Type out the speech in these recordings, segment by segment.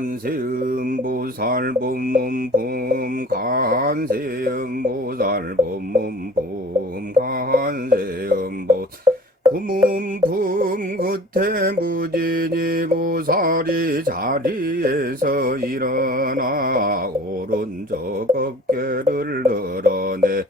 간세음보살 법문품 간세음보살 법문품 간세음보 법문품 그때 무진이 보살이 자리에서 일어나 오른쪽 어깨를 드러내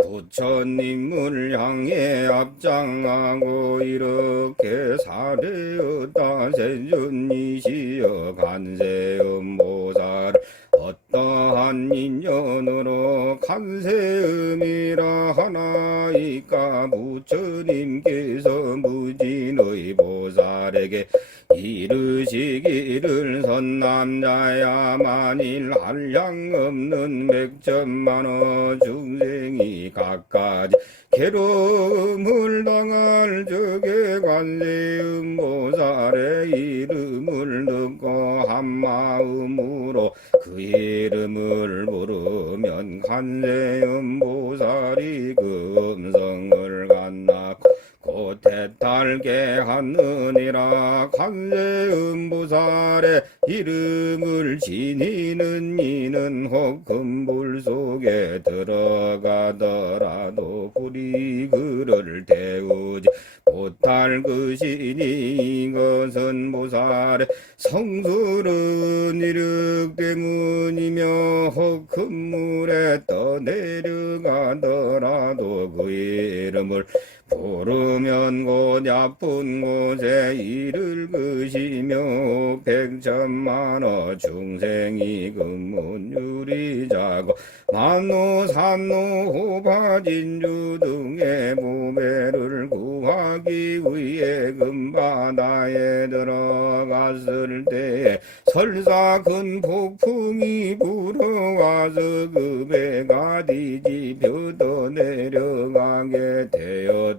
부처님을 향해 앞장하고 이렇게 사례었다. 세존이시여 간세음보살 어떠한 인연으로 간세음이라 하나이까. 부처님께서 무진의 보살에게 이르시기를 선남자야 만일 한량 없는 백천만호 중생이 각가지 괴로움을 당할 적에 관세음보살의 이름을 듣고 한마음으로 그 이름을 부르면 관세음보살이 그 음성을 갖나고 곧 대탈게 하느니라. 관세음보살의 이름을 지니는 이는 혹금 불 속에 들어가더라도 불이 그를 태우지 못할 것이니 이것은 보살의 성스러운 이력 때문이며 혹금 물에 떠내려가더라도 그 이름을 부르면 곧 아픈 곳에 이를 것이며 백천만호 중생이 금문유리자고 만노 산노 호파진주 등의 보배를 구하기 위해 금바다에 들어갔을 때에 설사 큰 폭풍이 불어와서 그 배가 뒤집혀 내려가게 되었더라도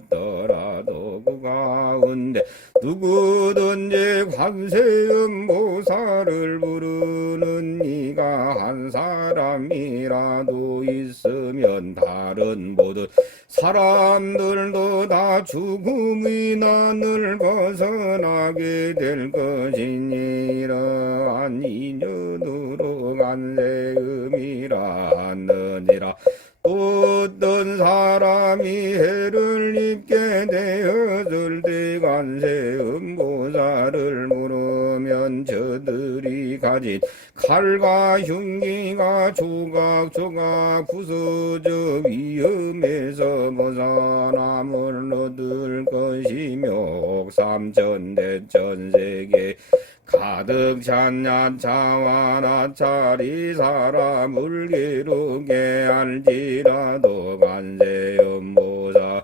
그 가운데 누구든지 관세음보살을 부르는 이가 한 사람이라도 있으면 다른 모든 사람들도 다 죽음의 난을 벗어나게 될 것이니 이러한 인연으로 간세음이라 하느니라. 또 어떤 사람이 해를 입게 되었을 때 관세음보살을 물으면 저들이 가진 칼과 흉기가 조각조각 부서져 위험에서 벗어남을 얻을 것이며 옥삼천대천세계 가득 찬 야차와 나차리 사람을 괴롭게 할지라도 관세음보살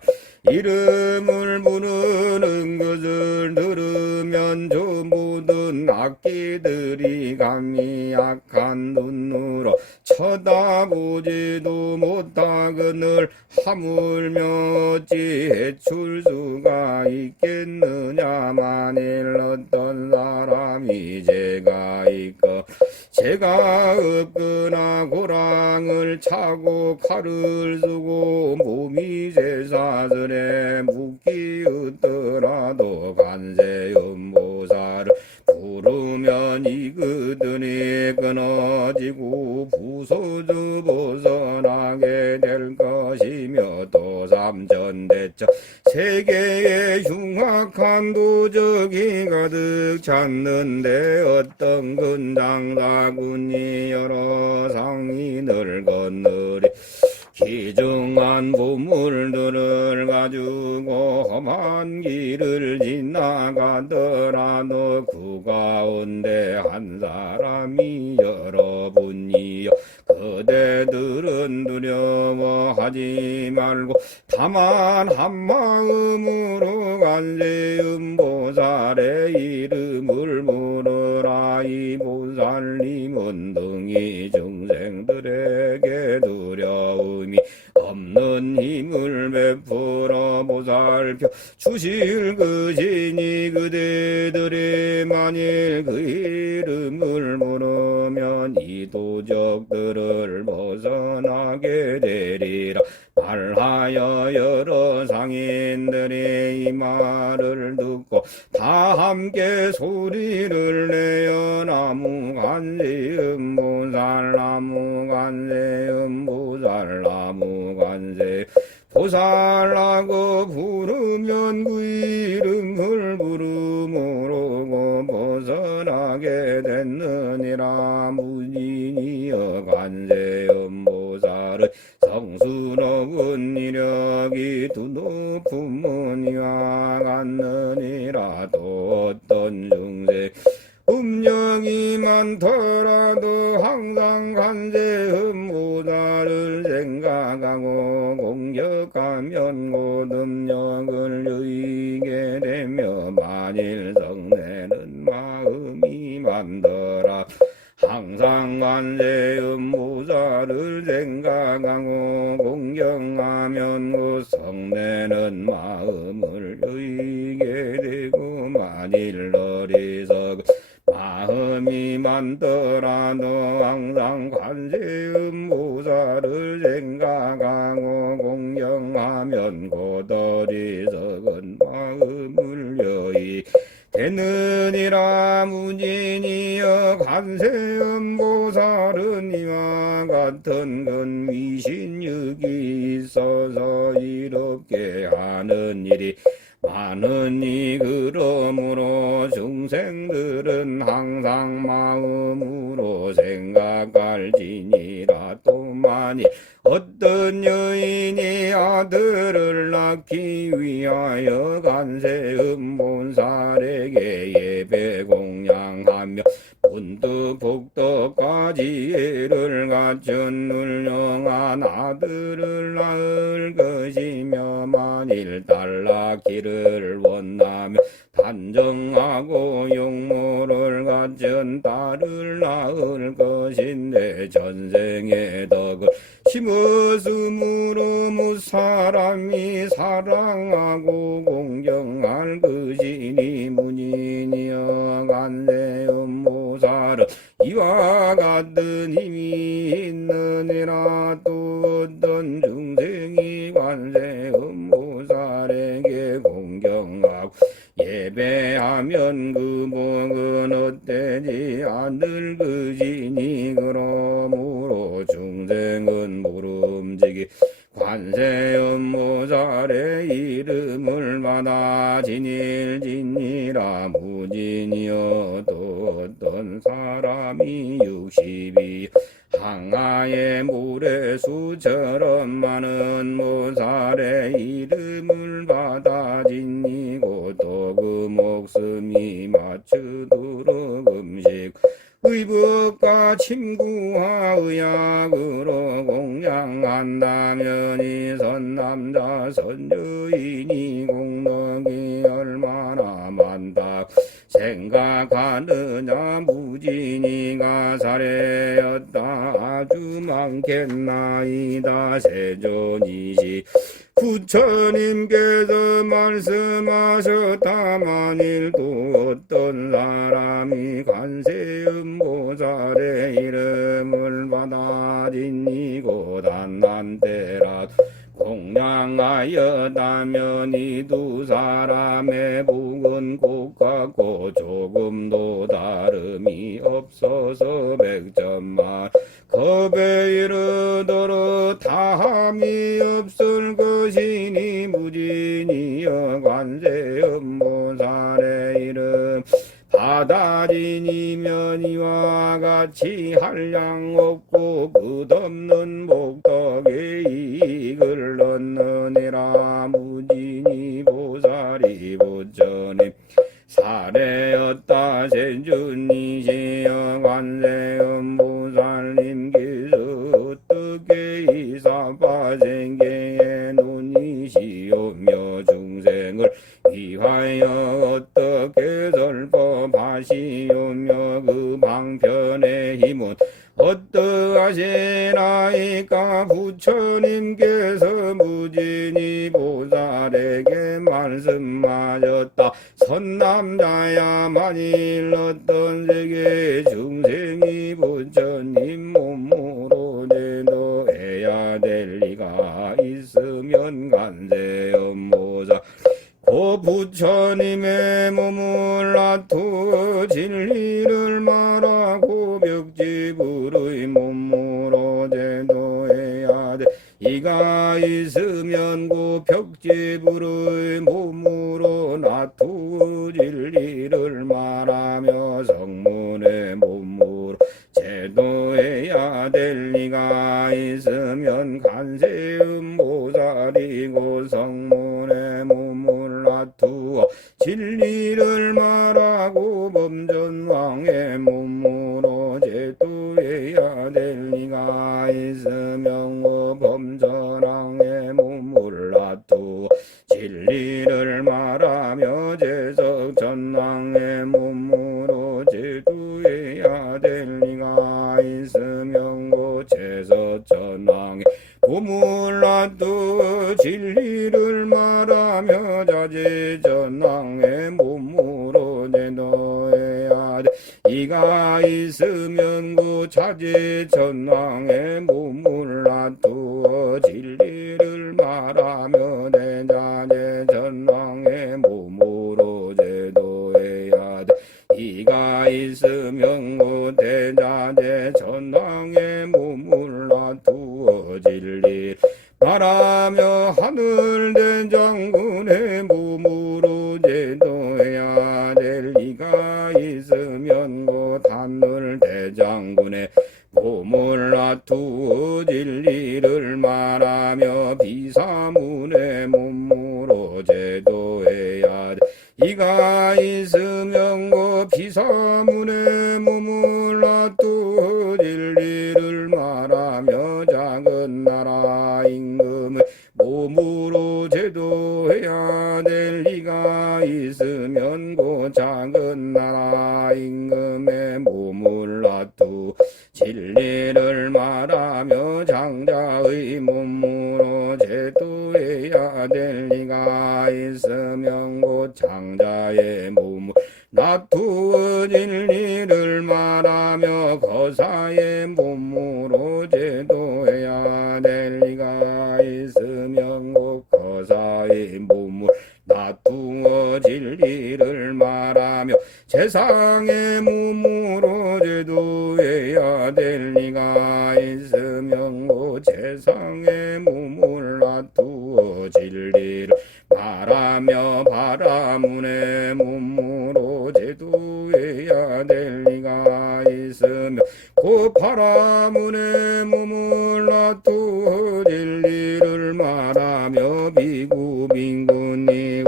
이름을 부르는 것을 들으면 저 모든 악기들이 감히 악한 눈으로 쳐다보지도 못하거늘 하물며 어찌 해출 수가 있겠느냐. 만일 어떤 사람이 죄가 있고 죄가 없거나 고랑을 차고 칼을 쓰고 몸이 쇠사슬에 묶이었더라도 관세음보살을 부르면 이그들이 끊어지고 부서져 벗어나게 될 것이며 또 삼천대천 세계에 흉악한 도적이 가득 찼는데 어떤 근장사군이 여러 상인을 건너리 기중한 보물들을 가지고 험한 길을 지나가더라도 그 가운데 한 사람이 여러분이여 그대들은 두려워하지 말고 다만 한마음으로 관세음보살의 이름을 물으라. 이 보살님은 등이 중생들에게 두려움이 없는 힘을 베풀어 보살펴 주실 것이니 그대들이 만일 그 이름을 물으면 이 이 도적들을 벗어나게 되리라. 말하여 여러 상인들이 이 말을 듣고 다 함께 소리를 내어 나무관세음보살 나무관세음보살 나무관세 보살라고 부르면 그 이름을 부름으로 벗어나게 됐느니라. 무진이여 관세음보살의 성스러운 이력이 두 높은 이와 같느니라. 또 어떤 중생 음력이 많더라도 항상 관세음보살을 생각하고 공격하면 곧 음력을 이기게 되며 만일 성내는 마음이 많더라. 항상 관세음보살을 생각하고 공경하면 곧 성내는 마음을 이기게 되고 만일 어리석은 마음이 많더라도 항상 관세음보살을 생각하고 공경하면 곧 어리석은 마음을 여의 되느니라. 무진이여 관세음보살은 이와 같은 근위신육이 있어서 이롭게 하는 일이 많으니 그러므로 중생들은 항상 마음으로 생각할지니라. 또 만일 어떤 여인이 아들을 낳기 위하여 관세음보살에게 예배 공양하며 문득 복덕까지를 갖춘 훌륭한 아들을 낳을 것이며 만일 딸 낳기를 원하며 단정하고 용모를 갖춘 딸을 낳을 것인데 전생의 덕을 심었으므로 무사람이 사랑하고 공경할 것이니 무진이여 관세음보살은 이와 같은 힘이 있느니라. 또 어떤 중생이 관세음보살에게 공경하고 예배하면 그 복은 헛되지 않을 것이니 그러므로 중생은 모름지기 관세음보살의 이름을 받아 진일진이라. 무진이여 또 어떤 사람이 60이 항아의 모래수처럼 많은 보살의 이름을 받아 지니고 또 그 목숨이 맞추도록 음식 의복과 침구와 의약으로 공양한다면 이 선남자 선여인이 공덕이 얼마나 많다 생각하느냐. 무진이가 사례였다 아주 많겠나이다. 세존이시 부처님께서 말씀하셨다. 만일 또 어떤 사람이 관세음보살의 이름을 받아 지니고 단한때라 공양하였다면 이 두 사람의 복은 똑같고 조금도 다름이 없어서 백점만 겁에 이르도록 다함이 없을 것이니 무진이여 관세음보살의 이름 받아지니면 이와 같이 한량 없고 끝없는 복덕의 이익을 얻느니라. 무진이 보살이 부처님 사례였다. 세준이시여 관세음보살님께서 어떻게 이 사파생계에 논이시오며 중생을 위하여 어떻게 설법하시오며 그 방편의 힘은 어떠하시나이까 부처님께서 무진히 보살에게 말씀하셨다. 선남자야 만일 어떤 세계 중생이 부처님 몸으로 제도해야 될 리가 있으면 간세음보살 고 부처님의 몸을 놔두어 진리를 말하고 벽지불의 몸으로 제도해야 돼. 이가 있으면 고 벽지불의 몸으로 놔두어 진리를 말하며 성문의 몸으로 제도해야 될 리가 있으면 간세음보살이고 성문의 몸을 놔두어 진리를 말하고 범전왕의 몸으로 제도해야 될 리가 있으면 범전왕의 몸을 놔두어 진리를 말하며 제석전왕의 몸으로 제도해야 될 리가 있으면 제석전왕의 몸을 놔두어 진리를 말하며 자제전왕의 몸으로 제도해야 돼. 이가 있으면 자제전왕의 몸을 놔두어 진리를 말하며 대자제전왕의 몸으로 제도해야 돼. 이가 있으면 대자제전왕의 몸을 놔두어 진리 말하며 하늘대장군의 몸으로 제도해야 될 리가 있으면 하늘대장군의 몸을 놔두어 진리를 말하며 비사문의 몸으로 제도해야 돼. 이가 있으면 비사문의 몸을 놔두어 진리를 말하며 작은 나라 임금의 몸으로 제도해야 될 리가 있으면 작은 나라 임금의 몸을 놔두어 진리를 말하며 장자의 몸으로 제도해야 될 리가 있으면 장자의 몸을 놔두어 진리를 말하며 거사의 몸으로 제도해야 될 리가 있으면 거사의 몸을 놔두어 진리를 말하며 세상의 몸으로 제도해야 될 리가 있으면 세상의 몸을 놔두어 진리를 말하며 바라문의 몸으로 제도해야 될 리가 있으며 바라문의 몸을 놔두어 진리를 말하며 비구빈군이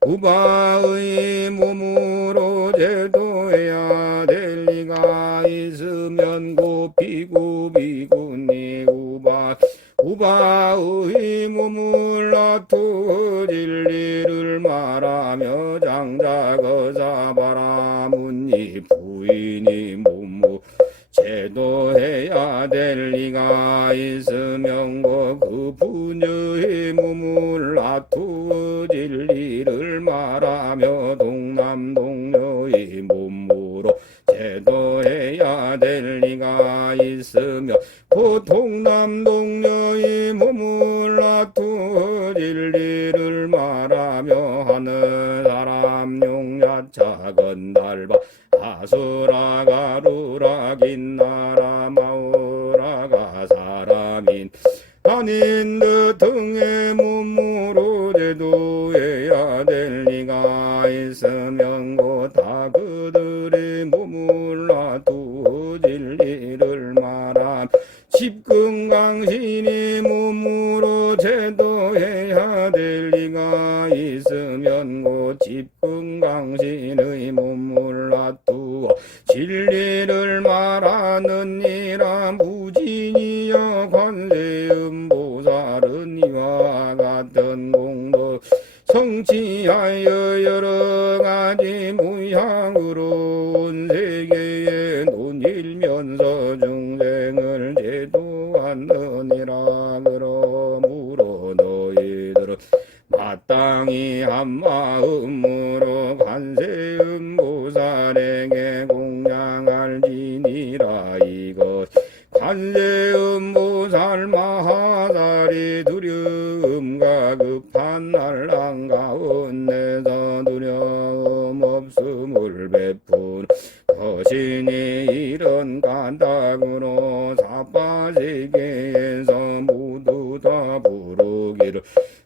우바의 몸으로 제도해야 될 리가 있으면 비구비군이 우바의 몸을 놔두어 진리를 말하며 장자거사 바라문이 부인이 몸으로 제도해야 될 리가 있으면 그 부녀의 몸을 놔두어 진리를 말하며 동남동녀의 몸으로 제도해야 될 리가 있으며 동남동녀의 몸을 놔두어 진리를 말하며 하늘 사람 용야 작은 달바 아수라가 루라긴나라 마우라가 사람인 아닌 듯 등의 몸으로 제도해야 될 리가 있으면 다 그들의 몸을 놔두어 진리를 말함 십근강신이 몸으로 제도해야 될 리가 있으면 십근강신의 몸을 놔두어 진리를 말하느니라 무진이여 관세음보살은 이와 같은 공도 성취하여 여러가지 무향으로 온 세계에 논일면서 평생을 제도하느니라. 그러므로 너희들은 마땅히 한마음으로 관세음보살에게 공양할지니라. 이것 관세음보살 마하살이 두려움과 급한 난랑 가운데서 두려움 없음을 베푼 거신이 이런 까닭으로 사파세계에서 모두 다 부르기를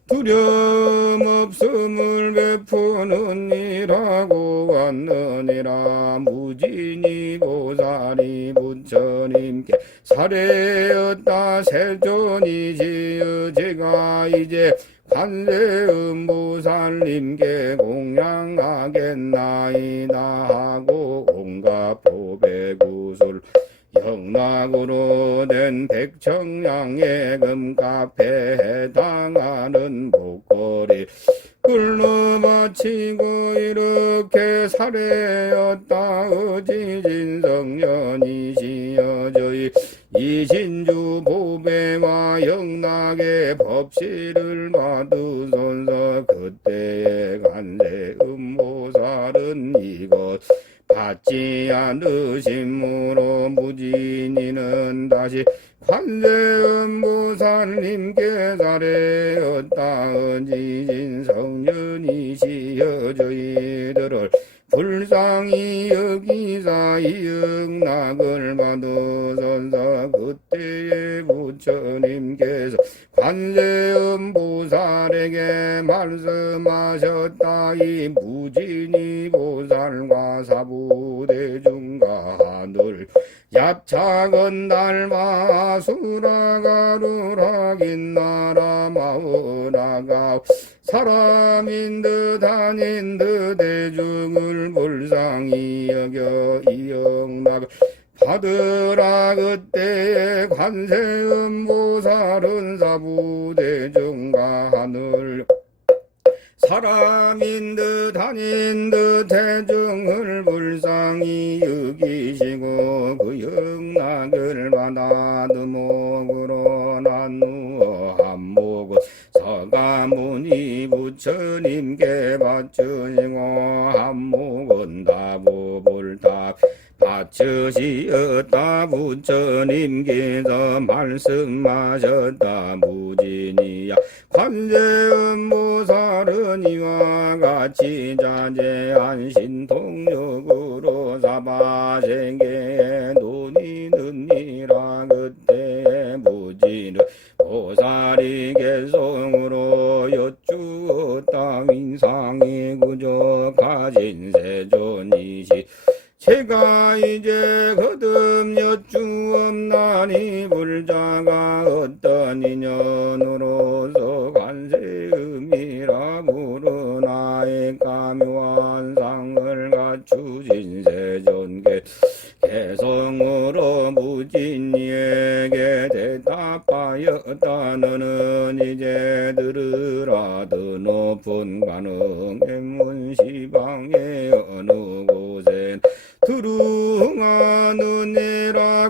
두려움 없음을 베푸는 이라고 왔느니라. 무진이 보살이 부처님께 사례였다. 세존이지요. 제가 이제 관세음보살님께 공양하겠나이다 하고 온갖 보배구슬 영락으로 된 백청량의 금카페에 해당하는 목걸이 꿀로 바치고 이렇게 사례였다. 어지진성년이시여 저희 이신주 보배와 영락의 법시를 받으소서. 그때의 관세음보살은 이것 받지 않으심으로 무진이는 다시 관세음보살님께 사례였다. 어지진성년이시여 저희들을 불쌍히 여기사 이응락을 받으소서. 그때에 부처님께서 관세음보살에게 말씀하셨다. 이 무진이 보살과 사부대중과 하늘 얍착은 달마 수라가루라긴 나라 마우라가 사람인 듯 아닌 듯 대중을 불쌍히 여겨 이영락을 받으라. 그때에 관세음보살은 사부대중과 하늘 사람인 듯 아닌 듯 대중을 불쌍히 여기시고 그 영락을 받아 두목으로 나누어 한목은 서가모니 부처님께 바치시고 한목은 다부불답 바치시었다. 부처님께서 말씀하셨다. 무진이야 관세음보살은 이와 같이 자제한 신통력으로 사바세계에 논의느니라. 그때 무진은 보살이 개성으로 여쭈었다. 인상이 그저 가진 세존이시 제가 이제 거듭 여쭈옵나니 불자가 어떤 인연으로서 관세음이라 부르나이까. 묘한 상을 갖추신 세존계 개성으로 무진이에게 대답하였다. 너는 이제 들으라. 더 높은 가능의 문시방의 어느 곳엔 두루하느니라.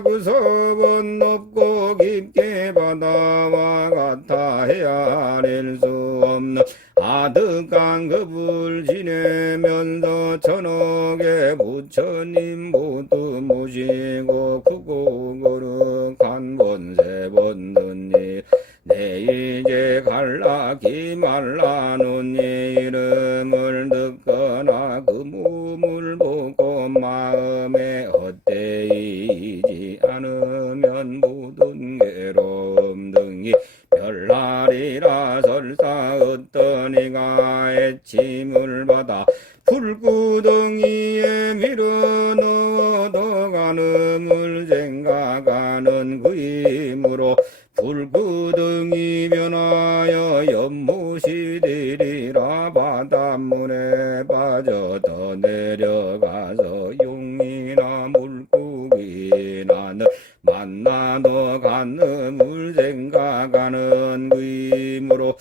그 서건 높고 깊게 바다와 같아 헤아릴 수 없는 아득한 급을 지내면서 천억의 부처님 모두 모시고 크고 거룩한 번세 번느니 내 이제 갈라기 말라는 이름을 듣거나 그 몸을 보고 마음에 헛되이지 않으면 모든 괴로움 등이 별날이라 설사 어떤 이가 애침을 받아 불구덩이에 밀어넣어도 가늠을 생각하는 그 힘으로 불구덩이 변하여 연못이 되리라. 바닷물에 빠져 더 내려가서 용이나 물고기나 간을 만나도 간음을 생각하는 그이므로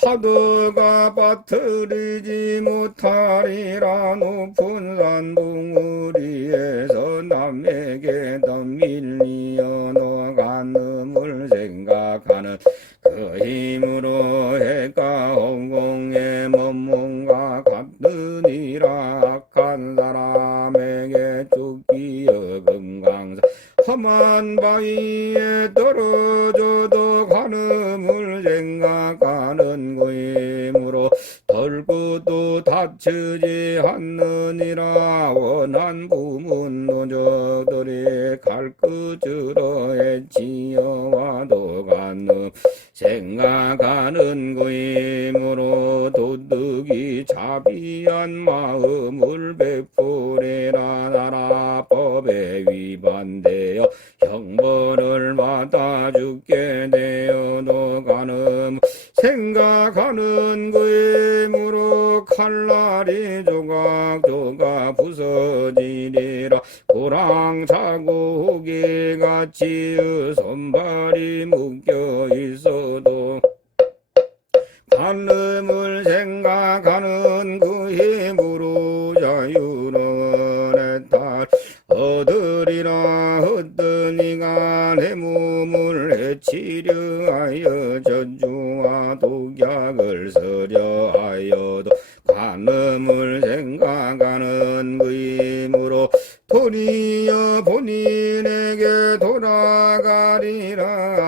파도가 빠뜨리지 못하리라. 높은 산 붕우리에서 남에게 덤밀리어 너 간음을 생각하는 그 힘으로 해가 허공에 머문가 같으니라. 악한 사람에게 쫓기어 금강산 험한 바위에 떨어져도 간음을 생각하는 고임으로 덜고도 다치지 않느니라. 원한 부문 노적들이 갈끄즈러 해치어와도 간음 생각하는 고임으로 도둑이 자비한 마음을 베푸리라. 나라법에 위반되어 형벌을 받아 죽게 되어도 간음 생각하는 그이므로 칼날이 조각조각 부서지리라. 고랑 자국이 같이 손발이 묶여 있어도 간음을 생각하는 그 힘으로 자유로운 애탈 얻으리라. 어떤 이가 내 몸을 해치려 하여 전주와 독약을 쓰려 하여도 간음을 생각하는 그 힘으로 도리어 본인에게 돌아가리라.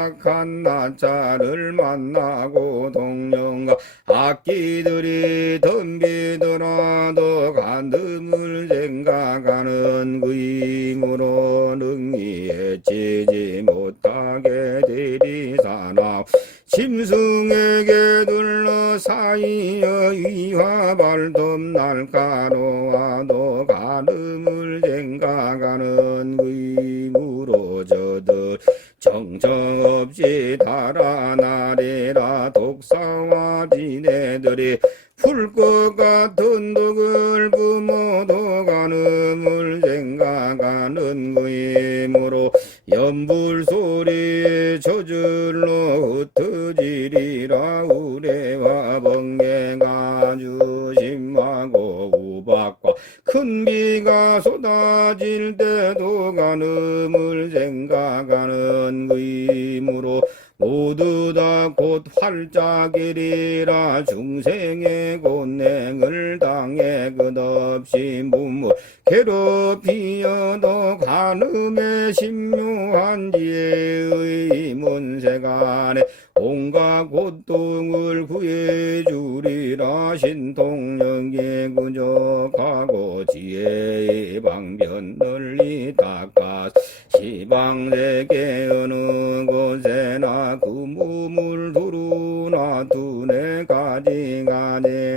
악한 나찰을 만나고 동령과 악기들이 덤비더라도 간음을 생각하는 그 힘으로 능히 해치지 못하게 되리사나. 짐승에게 둘러싸이어 위와 발톱 날카로워도 간음을 생각하는 그 힘으로 저들 정처없이 달아나리라. 독사와 지네들이 풀것 같은 독을 뿜어도 간음을 생각하는 그 힘으로 연불소리 저절로 흩어지리라. 우레와 번개가 아주 심하고 우박과 큰 비가 쏟아질 때도 간음을 생각하는 그 힘으로 모두 다 곧 활짝이리라. 중생의 곤행을 당해 끝없이 몸을 괴롭히어도 간음의 신묘한 지혜의 문세간에 온갖 고통을 구해주리라. 신통령에 구족하고 지혜의 방변 널리 닦아 시방세계 어느 곳에나 그 몸을 두루나 두네 가지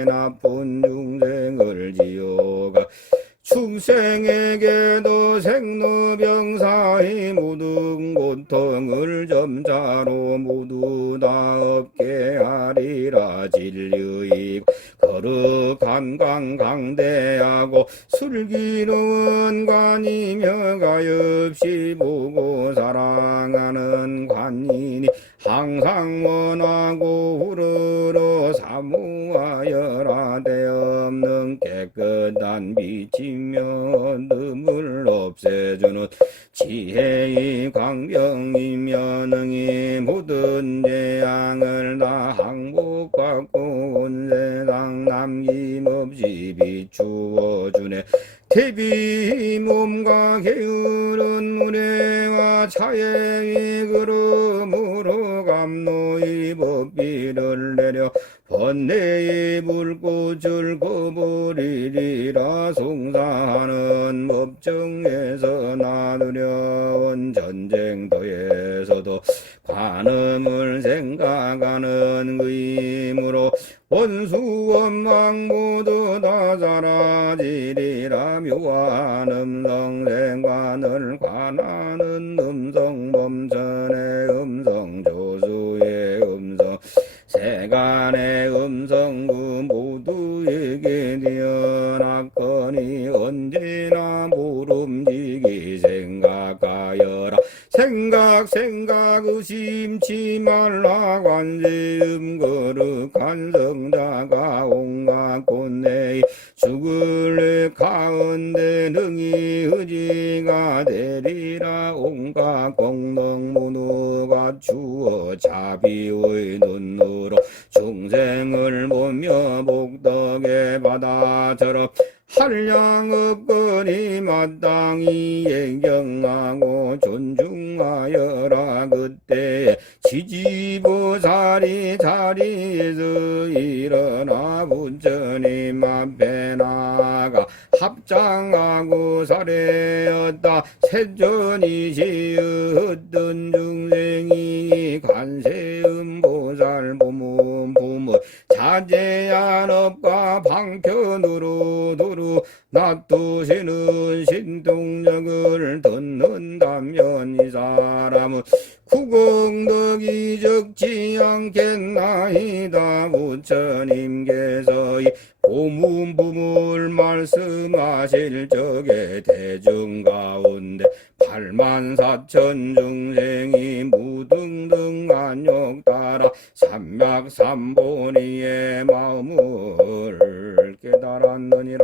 나쁜 중생을 지어가 충생에게도 생로병사의 모든 고통을 점차로 모두 다 없게 하리라. 진리의 거룩한 강대하고 슬기로운 관이며 가엾이 보고 사랑하는 관인이 항상 원하고 우러러 사무하여라. 대없는 깨끗한 빛이며 어둠을 없애주는 지혜의 광명이며 능히 모든 재앙을 다 항복받고 온 세상 남김없이 비추어주네. 태비 몸과 게으른 무례와 차의 그름으로 감노의 법비를 내려 번뇌의 불꽃을 거버리리라. 송사하는 법정에서 나누려온 전쟁터에서도 간음을 생각하는 그 힘으로 원수원망 모두 다 사라지리라. 묘한 음성 생관을 관하는 음성 범선의 음성 조수의 음성 세간의 음성 그 모두에게 뛰어났거니 언제나 모름지기 생각하여라. 생각 의심치 말라 관세음 거룩한 성자가 온갖 곳내 죽을래 가운데 능히 의지가 되리라. 온갖 공덕 문호가 주어 자비의 눈으로 중생을 보며 복덕의 바다처럼 한량없거니 마땅히 예경하고 존중하여라. 그때 지지보살이 자리에서 일어나 부처님 앞에 나가 합장하고 살해였다. 세존이시었던 중생이 관세음보살 부문 자제한 업과 방편으로 두루 놔두시는 신통력을 듣는다면 이 사람은 구功덕이 적지 않겠나이다. 부처님께서 이 고문부물 말씀하실 적에 대중 가운데 84,000 중생이 무등등 안욕 따라 삼맥삼보니의 마음을 깨달았느니라.